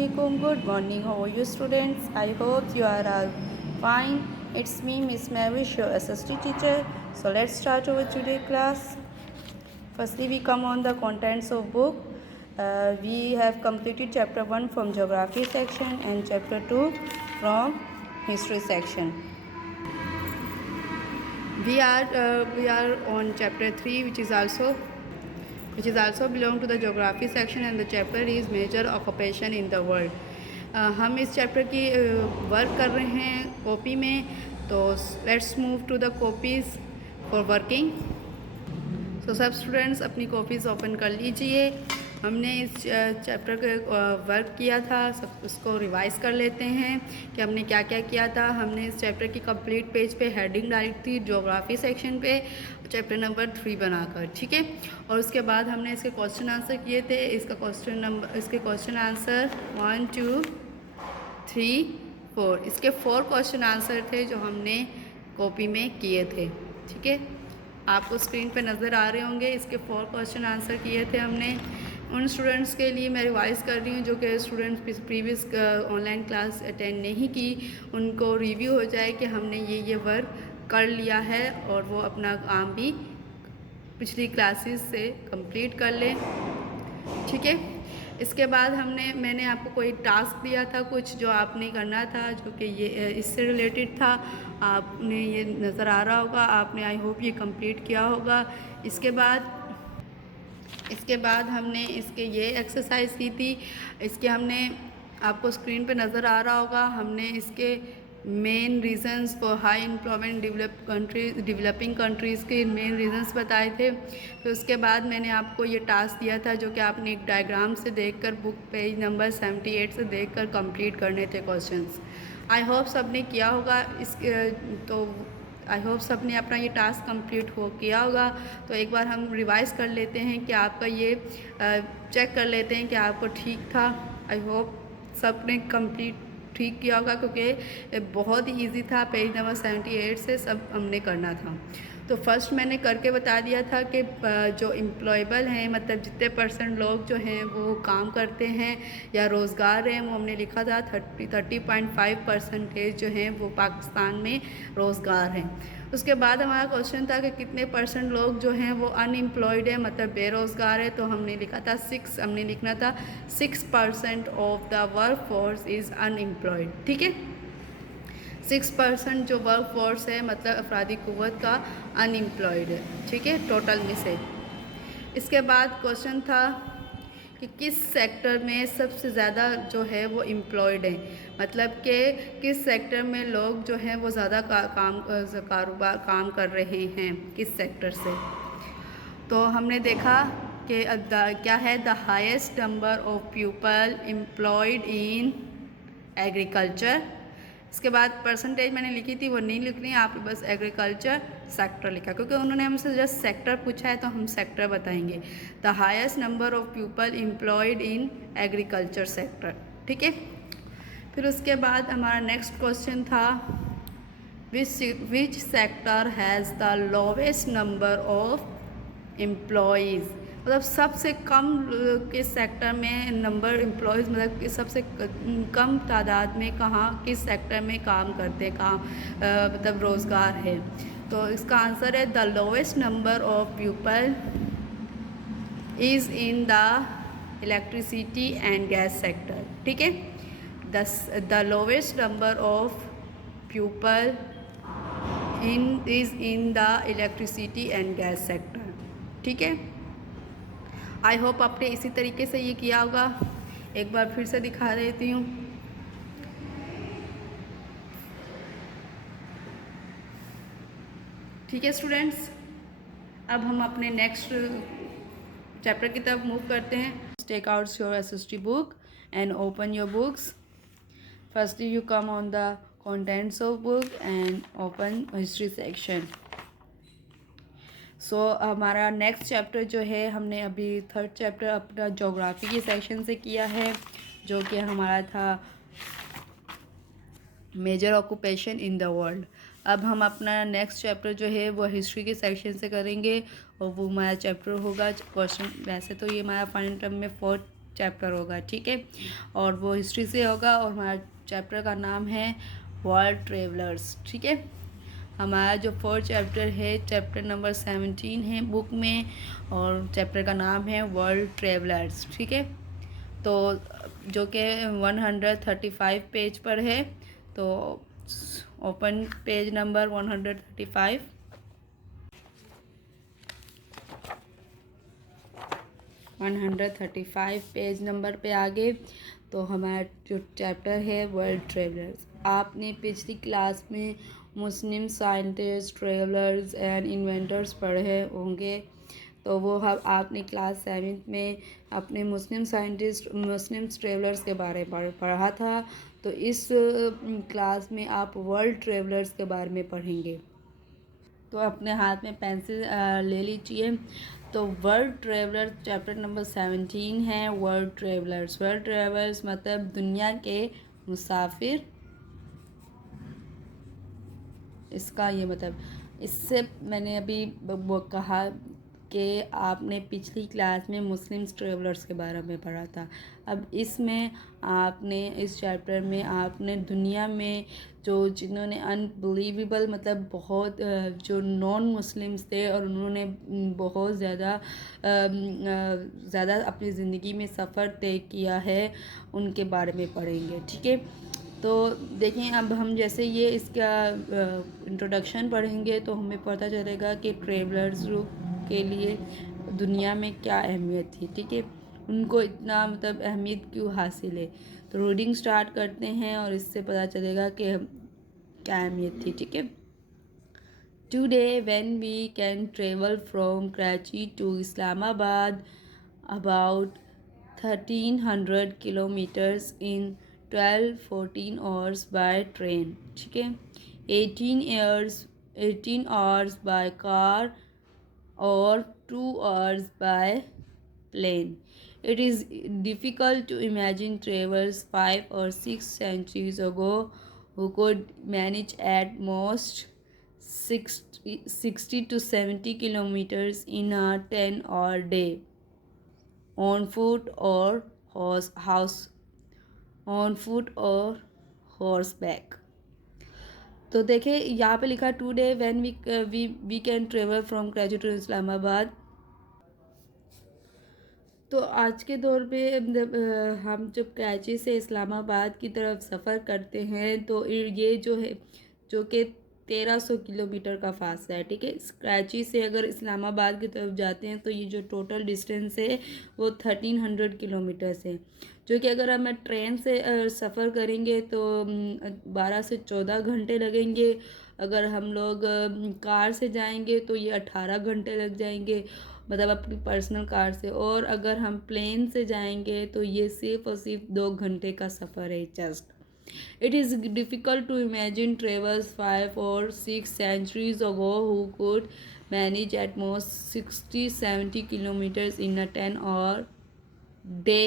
Assalamualaikum. Good morning. How are you, students? I hope you are all fine. It's me, Miss Mavish, your SST teacher. So let's start our today class. Firstly, we come on the contents of book. We have completed chapter 1 from geography section and chapter 2 from history section. We are on chapter 3, which is also belong to the geography section, and the chapter is major occupation in the world. हम इस chapter की work कर रहे हैं copy में, तो let's move to the copies for working. So सब students अपनी कॉपीज़ ओपन कर लीजिए. हमने इस चैप्टर का वर्क किया था, सब उसको रिवाइज कर लेते हैं कि हमने क्या क्या किया था. हमने इस चैप्टर की कंप्लीट पेज पे हेडिंग डाली थी ज्योग्राफी सेक्शन पे, चैप्टर नंबर 3 बनाकर, ठीक है. और उसके बाद हमने इसके क्वेश्चन आंसर किए थे. इसके क्वेश्चन आंसर 1 2 3 4, इसके 4 क्वेश्चन आंसर थे जो हमने कॉपी में किए थे, ठीक है. आपको स्क्रीन पे नज़र आ रहे होंगे. इसके 4 क्वेश्चन आंसर किए थे हमने. उन स्टूडेंट्स के लिए मैं रिवाइज़ कर रही हूँ जो कि students previous online class attend नहीं की, उनको रिव्यू हो जाए कि हमने ये वर्क कर लिया है और वो अपना काम भी पिछली क्लासेस से कंप्लीट कर लें, ठीक है. इसके बाद मैंने आपको कोई टास्क दिया था कुछ जो आपने करना था, जो कि ये इससे रिलेटेड था. आपने ये नज़र आ रहा होगा, आपने आई होप ये कंप्लीट किया होगा. इसके बाद हमने इसके ये एक्सरसाइज की थी. इसके हमने आपको स्क्रीन पे नज़र आ रहा होगा, हमने इसके main reasons for high employment developing countries के मेन रीजंस बताए थे. तो उसके बाद मैंने आपको ये टास्क दिया था जो कि आपने एक डायग्राम से देखकर बुक पेज नंबर 78 से देखकर कंप्लीट करने थे क्वेश्चंस. आई होप सब ने किया होगा. आई होप सब ने अपना ये टास्क कंप्लीट किया होगा. तो एक बार हम रिवाइज़ कर लेते हैं कि आपका ये चेक कर लेते हैं कि आपको ठीक था. आई होप सब ने कंप्लीट ठीक किया होगा क्योंकि बहुत ही ईजी था. पेज नंबर 78 से सब हमने करना था. तो फर्स्ट मैंने करके बता दिया था कि जो एम्प्लॉयबल हैं, मतलब जितने % लोग जो हैं वो काम करते हैं या रोज़गार हैं, वो हमने लिखा था 30.5% जो हैं वो पाकिस्तान में रोज़गार हैं. उसके बाद हमारा क्वेश्चन था कि कितने % लोग जो हैं वो अनएम्प्लॉयड है, मतलब बेरोज़गार है. तो हमने लिखा था हमने लिखना था 6% of the work force is unemployed, ठीक है. 6% जो वर्क फोर्स है, मतलब अफरादी क़ुव्वत का अनएम्प्लॉयड है, ठीक है, टोटल में से. इसके बाद क्वेश्चन था कि किस सेक्टर में सबसे ज़्यादा जो है वो एम्प्लॉयड है, मतलब कि किस सेक्टर में लोग जो हैं वो ज़्यादा काम कर रहे हैं, किस सेक्टर से. तो हमने देखा कि क्या है, the highest number of people employed in agriculture. इसके बाद परसेंटेज मैंने लिखी थी वो नहीं लिखनी, आप बस एग्रीकल्चर सेक्टर लिखा, क्योंकि उन्होंने हमसे जस्ट सेक्टर पूछा है तो हम सेक्टर बताएंगे. The highest number of people employed in agriculture sector, ठीक है. फिर उसके बाद हमारा नेक्स्ट क्वेश्चन था which sector has the lowest number of employees, मतलब सबसे कम किस सेक्टर में नंबर एम्प्लॉयज़, मतलब कि सबसे कम तादाद में किस सेक्टर में काम करते हैं, मतलब रोज़गार है. तो इसका आंसर है the lowest number of people is in the electricity and gas sector, ठीक है. The lowest number of people is in the electricity and gas sector, ठीक है. आई होप आपने इसी तरीके से ये किया होगा. एक बार फिर से दिखा देती हूँ. ठीक है स्टूडेंट्स, अब हम अपने नेक्स्ट चैप्टर की तरफ मूव करते हैं. Take out your SST book and open your books. Firstly you come on the contents of book and open history section. So हमारा नेक्स्ट चैप्टर जो है, हमने अभी 3rd चैप्टर अपना जोग्राफ़ी के सेक्शन से किया है, जो कि हमारा था major occupation in the world. अब हम अपना नेक्स्ट चैप्टर जो है वो हिस्ट्री के सेक्शन से करेंगे और वो हमारा चैप्टर होगा क्वेश्चन. वैसे तो ये हमारा फाइनल टर्म में 4th चैप्टर होगा, ठीक है, और वो हिस्ट्री से होगा। और हमारा चैप्टर का नाम है वर्ल्ड ट्रेवलर्स, ठीक है। हमारा जो 4th चैप्टर है, चैप्टर नंबर 17 है बुक में, और चैप्टर का नाम है वर्ल्ड ट्रेवलर्स, ठीक है। तो जो कि 135 पेज पर है। तो open page number 135। 135 page number पे आगे तो हमारा जो चैप्टर है वर्ल्ड ट्रेवलर्स। आपने पिछली क्लास में मुस्लिम साइंटिस्ट, ट्रेवलर्स एंड इन्वेंटर्स पढ़े होंगे। तो वो हम आपने क्लास 7th में अपने मुस्लिम साइंटिस्ट, मुस्लिम ट्रेवलर्स के बारे में पढ़ा था। तो इस क्लास में आप वर्ल्ड ट्रेवलर्स के बारे में पढ़ेंगे। तो अपने हाथ में पेंसिल ले लीजिए। तो वर्ल्ड ट्रेवलर चैप्टर नंबर 17 है वर्ल्ड ट्रेवलर्स। वर्ल्ड ट्रेवलर्स मतलब दुनिया के मुसाफिर, इसका ये मतलब। इससे मैंने अभी वो कहा कि आपने पिछली क्लास में मुस्लिम ट्रेवलर्स के बारे में पढ़ा था। अब इसमें आपने इस चैप्टर में आपने दुनिया में जो जिन्होंने अनबिलीवेबल मतलब बहुत जो नॉन मुस्लिम्स थे और उन्होंने बहुत ज़्यादा अपनी ज़िंदगी में सफ़र तय किया है, उनके बारे में पढ़ेंगे, ठीक है। तो देखें, अब हम जैसे ये इसका इंट्रोडक्शन पढ़ेंगे तो हमें पता चलेगा कि ट्रेवलर्स के लिए दुनिया में क्या अहमियत थी, ठीक है, उनको इतना मतलब अहमियत क्यों हासिल है। तो रीडिंग स्टार्ट करते हैं और इससे पता चलेगा कि क्या अहमियत थी, ठीक है। Today, when we can travel from Karachi to Islamabad about 1300 kilometers in 12-14 hours by train, ठीक है, 18 hours by car or 2 hours by plane. It is difficult to imagine travelers 5 or 6 centuries ago who could manage at most 60 to 70 kilometers in a 10-hour day on foot or horseback. तो देखिए यहाँ पे लिखा today when we can travel from Karachi to Islamabad. तो आज के दौर पे हम जब कराची से इस्लामाबाद की तरफ सफ़र करते हैं तो ये जो है जो कि 1300 किलोमीटर का फासला है, ठीक है। कराची से अगर इस्लामाबाद की तरफ जाते हैं तो ये जो टोटल डिस्टेंस है वो 1300 किलोमीटर है, जो कि अगर हम ट्रेन से सफ़र करेंगे तो 12 से 14 घंटे लगेंगे। अगर हम लोग कार से जाएंगे तो ये 18 घंटे लग जाएंगे, मतलब अपनी पर्सनल कार से। और अगर हम प्लेन से जाएंगे तो ये सिर्फ और सिर्फ 2 घंटे का सफ़र है just. It is difficult to imagine travelers 5 or 6 centuries ago who could manage at most 60-70 kilometers in a 10-hour day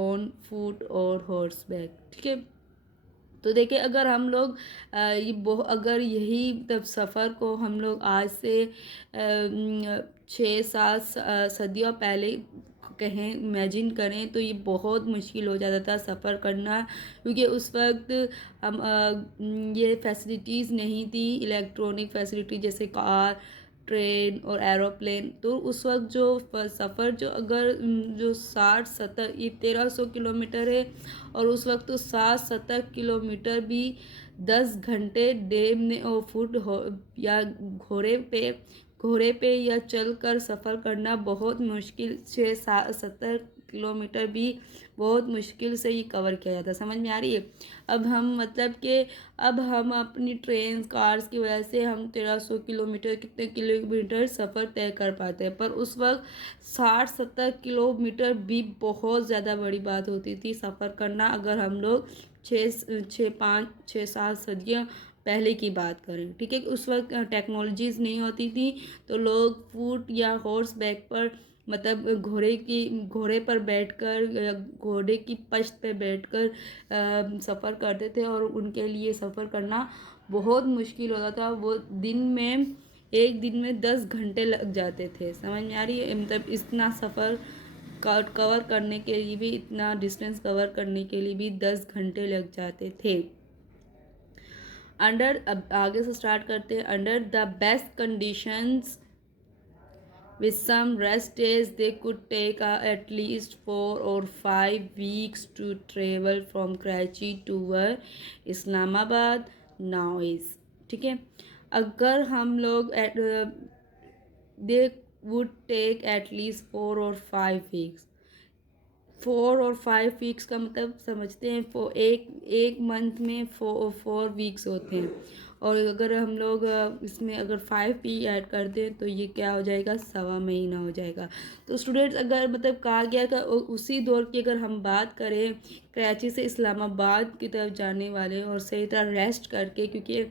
on foot or horseback, ठीक है। तो देखिए अगर हम लोग अगर यही तब सफ़र को हम लोग आज से 6-7 सदियों पहले कहें इमेजिन करें तो ये बहुत मुश्किल हो जाता था सफ़र करना, क्योंकि उस वक्त हम ये फैसिलिटीज़ नहीं थी, इलेक्ट्रॉनिक फैसिलिटी जैसे कार, ट्रेन और एरोप्लेन। तो उस वक्त जो सफ़र जो अगर जो 60-70 ये 1300 किलोमीटर है और उस वक्त तो 60-70 किलोमीटर भी 10 घंटे डे में और फुट हो या घोड़े पे या चल कर सफ़र करना बहुत मुश्किल। 6-70 किलोमीटर भी बहुत मुश्किल से ये कवर किया जाता है। समझ में आ रही है। अब हम मतलब कि अब हम अपनी ट्रेन कार्स की वजह से हम 1300 किलोमीटर कितने किलोमीटर सफ़र तय कर पाते हैं, पर उस वक्त 60-70 किलोमीटर भी बहुत ज़्यादा बड़ी बात होती थी सफ़र करना। अगर हम लोग 6-7 सदियाँ पहले की बात करें, ठीक है। उस वक्त टेक्नोलॉजीज़ नहीं होती थी तो लोग फुट या हॉर्स बैक पर मतलब घोड़े पर बैठकर या घोड़े की पश्त पे बैठकर सफ़र करते थे और उनके लिए सफ़र करना बहुत मुश्किल होता था। वो एक दिन में 10 घंटे लग जाते थे। समझ में आ रही है, मतलब इतना सफ़र कवर करने के लिए भी, इतना डिस्टेंस कवर करने के लिए भी 10 घंटे लग जाते थे। अब आगे से स्टार्ट करते हैं। Under the best conditions with some rest days they could take at least 4 or 5 weeks to travel from Karachi to Islamabad now is, ठीक है। अगर हम लोग they would take at least 4 or 5 weeks, 4 और 5 weeks का मतलब समझते हैं, एक मंथ में 4 वीक्स होते हैं, और अगर हम लोग इसमें अगर 5 ऐड कर दें तो ये क्या हो जाएगा, 1.25 महीना हो जाएगा। तो स्टूडेंट्स, अगर मतलब कहा गया कि उसी दौर की अगर हम बात करें, कराची से इस्लामाबाद की तरफ जाने वाले, और सही तरह रेस्ट करके, क्योंकि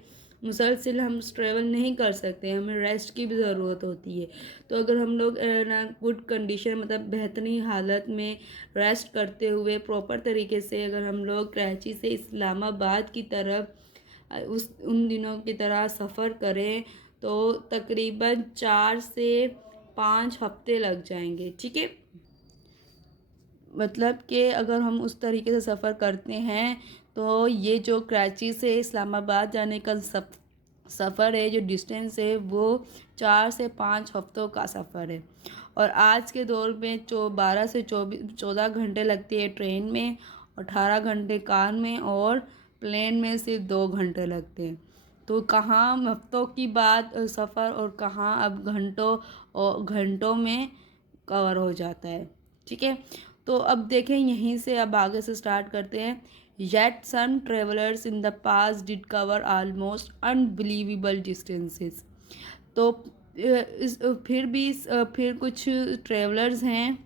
मुसलसल हम ट्रैवल नहीं कर सकते, हमें रेस्ट की भी ज़रूरत होती है। तो अगर हम लोग ना गुड कंडीशन, मतलब बेहतरीन हालत में रेस्ट करते हुए प्रॉपर तरीके से अगर हम लोग कराची से इस्लामाबाद की तरफ उन दिनों की तरह सफ़र करें तो तकरीबन 4 से 5 हफ्ते लग जाएंगे, ठीक है। मतलब कि अगर हम उस तरीके से सफ़र करते हैं तो ये जो कराची से इस्लामाबाद जाने का सफ़र है, जो डिस्टेंस है, वो 4 से 5 हफ्तों का सफ़र है। और आज के दौर में 12 से 14 घंटे लगती है ट्रेन में, 18 घंटे कार में, और प्लेन में सिर्फ 2 घंटे लगते हैं। तो कहाँ हफ्तों की बात सफ़र, और कहाँ अब घंटों में कवर हो जाता है, ठीक है। तो अब देखें, यहीं से अब आगे से स्टार्ट करते हैं। Yet some travellers in the past did cover almost unbelievable distances. तो फिर कुछ ट्रेवलर्स हैं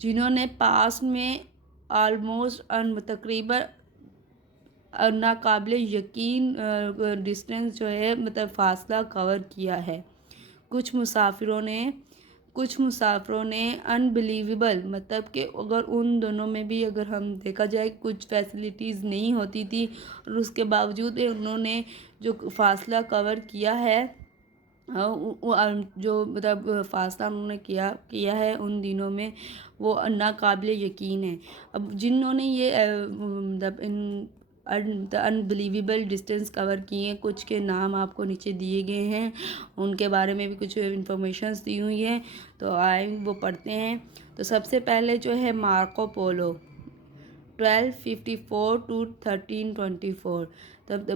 जिन्होंने पास्ट में ऑलमोस्ट तकरीबन नाकाबिले यकीन डिस्टेंस जो है, मतलब फ़ासला कवर किया है। कुछ मुसाफिरों ने अनबिलीवेबल, मतलब कि अगर उन दोनों में भी अगर हम देखा जाए कुछ फैसिलिटीज़ नहीं होती थी, और उसके बावजूद उन्होंने जो फ़ासला कवर किया है, जो मतलब फ़ासला उन्होंने किया है उन दिनों में, वो नाकाबिले यकीन है। अब जिन्होंने ये मतलब इन अनबिलीवेबल डिस्टेंस कवर किए हैं, कुछ के नाम आपको नीचे दिए गए हैं, उनके बारे में भी कुछ इंफॉर्मेशंस दी हुई हैं, तो आए वो पढ़ते हैं। तो सबसे पहले जो है मार्को पोलो, 1254 to 1324, तब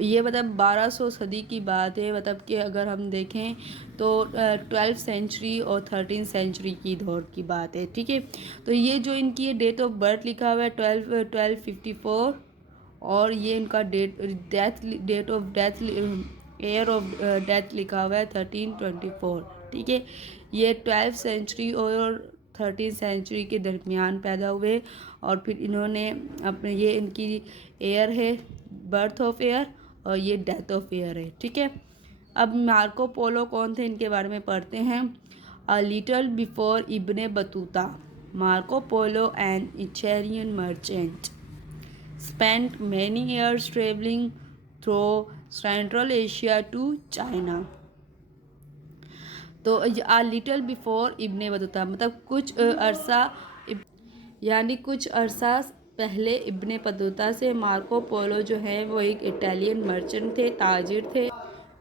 1200 सदी की बात है। मतलब कि अगर हम देखें तो 12th सेंचुरी और 13th सेंचुरी की दौर की बात है, ठीक है। तो ये जो इनकी डेट ऑफ बर्थ लिखा हुआ है 1254, और ये इनका date of death year of death लिखा हुआ है 1324, ठीक है। ये 12th सेंचुरी और 13th सेंचुरी के दरमियान पैदा हुए, और फिर इन्होंने अपने, ये इनकी ईयर है, बर्थ ऑफ ईयर, और ये डेथ ऑफ ईयर है, ठीक है। अब मार्को पोलो कौन थे, इनके बारे में पढ़ते हैं। A little before Ibn Battuta, Marco Polo an Italian merchant spent many years traveling through Central Asia to China। तो a little before Ibn Battuta मतलब कुछ अरसा पहले इब्ने बतूता से मार्को पोलो जो है वो एक इटालियन मर्चेंट थे, ताजिर थे।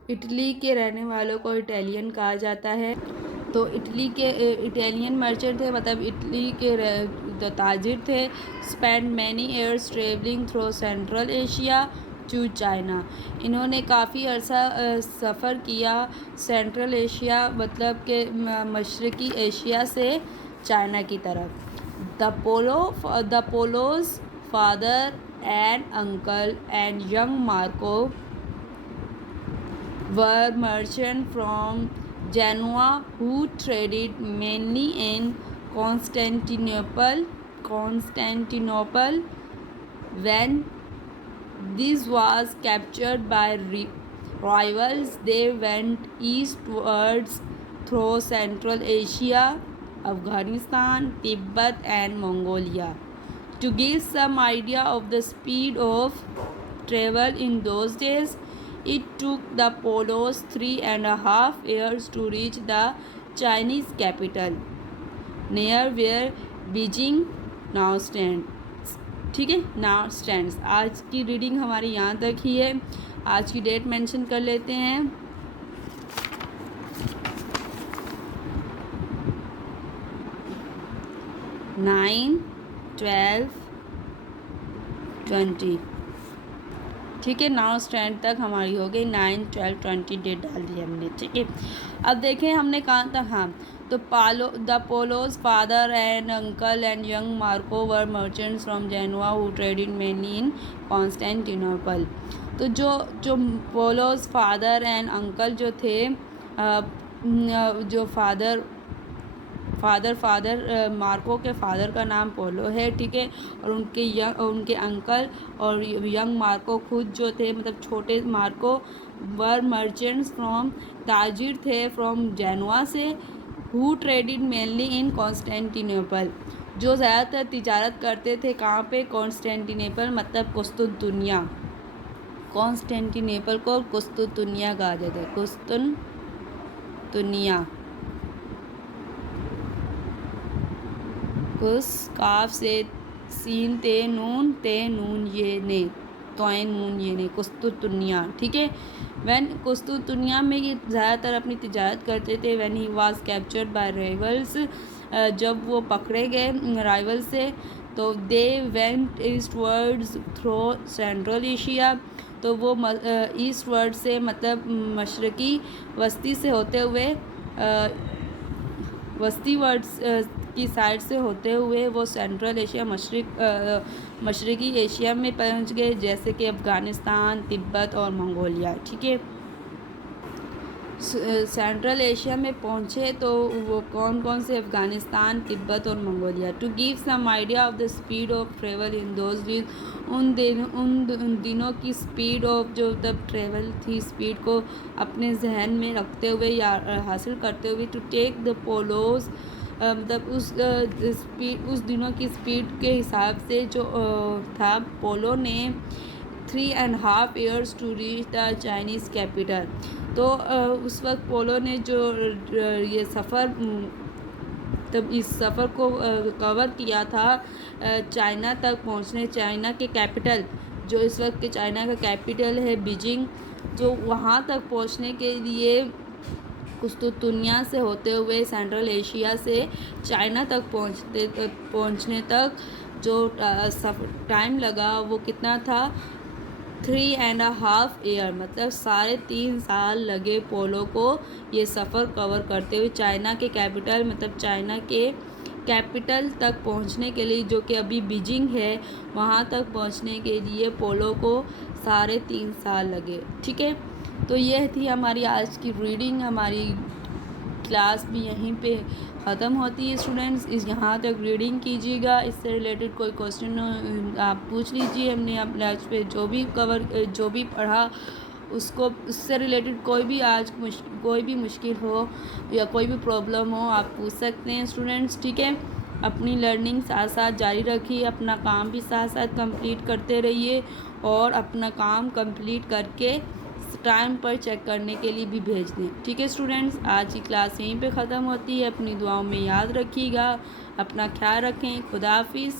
इटली के रहने वालों को इटालियन कहा जाता है। तो इटली के इटालियन मर्चेंट थे, मतलब इटली के ताजिर थे। Spend many years travelling through Central Asia to China, इन्होंने काफ़ी अरसा सफ़र किया सेंट्रल एशिया, मतलब के मशरक़ी एशिया से चाइना की तरफ। The Polos father and uncle and young Marco were merchants from Genoa who traded mainly in Constantinople. When this was captured by rivals, they went eastwards through Central Asia, Afghanistan, Tibet, and Mongolia. To give some idea of the speed of travel in those days, it took the Polos 3.5 years to reach the Chinese capital near where Beijing now stands. ठीक है, now stands. आज की reading हमारी यहाँ तक ही है। आज की डेट मेंशन कर लेते हैं। 9, 12, 20। ठीक है, नाउ स्टैंड तक हमारी हो गई। 9, 12, 20 डेट डाल दी हमने। ठीक है, अब देखें हमने कहाँ तक। हाँ, तो the Polos father and uncle and young Marco were merchants from Genoa who traded mainly in Constantinople. तो जो पोलोज फादर एंड अंकल जो थे, जो फादर मार्को के फादर का नाम पोलो है। ठीक है, और उनके अंकल और यंग मार्को खुद जो थे, मतलब छोटे मार्को, वर मर्चेंट्स फ्रॉम, ताजिर थे फ्रॉम जेनुआ से, who traded mainly in Constantinople, जो ज़्यादातर तिजारत करते थे कहाँ पे? कॉन्स्टेंटिनोपल, मतलब कुस्तुनतुनिया। कॉन्स्टेंटिनोपल को कुस्तुनतुनिया कहा जाता है। कुस्तुनतुनिया, कुस काफ से सीन ते नून ये ने, तोइन नून ये ने, कुस्तुनतुनिया। ठीक है, वैन कुस्तुनतुनिया में ये ज़्यादातर अपनी तिजारत करते थे। When he was captured by rivals, जब वो पकड़े गए राइवल से, तो they went eastwards through Central Asia. तो वो ईस्टवर्ड से, मतलब मशरक़ी वस्ती से होते हुए, वस्ती वर्ड्स की साइड से होते हुए वो सेंट्रल एशिया, मशरक़ी एशिया में पहुंच गए, जैसे कि अफ़गानिस्तान, तिब्बत और मंगोलिया। ठीक है, सेंट्रल एशिया में पहुंचे तो वो कौन कौन से? अफ़गानिस्तान, तिब्बत और Mongolia. To give some idea of the speed of travel in those days, उन दिनों की स्पीड ऑफ जो तब ट्रेवल थी, स्पीड को अपने जहन में रखते हुए या हासिल करते हुए, टू टेक द पोलोज, मतलब उस दिनों की स्पीड के हिसाब से जो था, पोलो ने 3.5 years to reach the Chinese capital. तो उस वक्त पोलो ने जो ये सफ़र, तब इस सफ़र को कवर किया था चाइना तक पहुंचने, चाइना के कैपिटल, जो इस वक्त के चाइना का कैपिटल है बीजिंग, जो वहाँ तक पहुंचने के लिए कुस्तुनतुनिया से होते हुए सेंट्रल एशिया से चाइना तक पहुंचने तक जो टाइम लगा वो कितना था? 3.5 year, मतलब 3.5 साल लगे पोलो को ये सफ़र कवर करते हुए चाइना के कैपिटल, मतलब चाइना के कैपिटल तक पहुंचने के लिए, जो कि अभी बीजिंग है, वहाँ तक पहुंचने के लिए पोलो को 3.5 साल लगे। ठीक है, तो यह थी हमारी आज की रीडिंग। हमारी क्लास भी यहीं पे ख़त्म होती है। स्टूडेंट्स, इस यहाँ तक रीडिंग कीजिएगा। इससे रिलेटेड कोई क्वेश्चन आप पूछ लीजिए। हमने अपने आज पे जो भी पढ़ा उसको, उससे रिलेटेड कोई भी मुश्किल हो या कोई भी प्रॉब्लम हो, आप पूछ सकते हैं स्टूडेंट्स। ठीक है, अपनी लर्निंग साथ साथ जारी रखिए, अपना काम भी साथ साथ कंप्लीट करते रहिए, और अपना काम कंप्लीट करके टाइम पर चेक करने के लिए भी भेज दें। ठीक है स्टूडेंट्स, आज की क्लास यहीं पे ख़त्म होती है। अपनी दुआओं में याद रखिएगा, अपना ख्याल रखें। खुदा हाफिज़।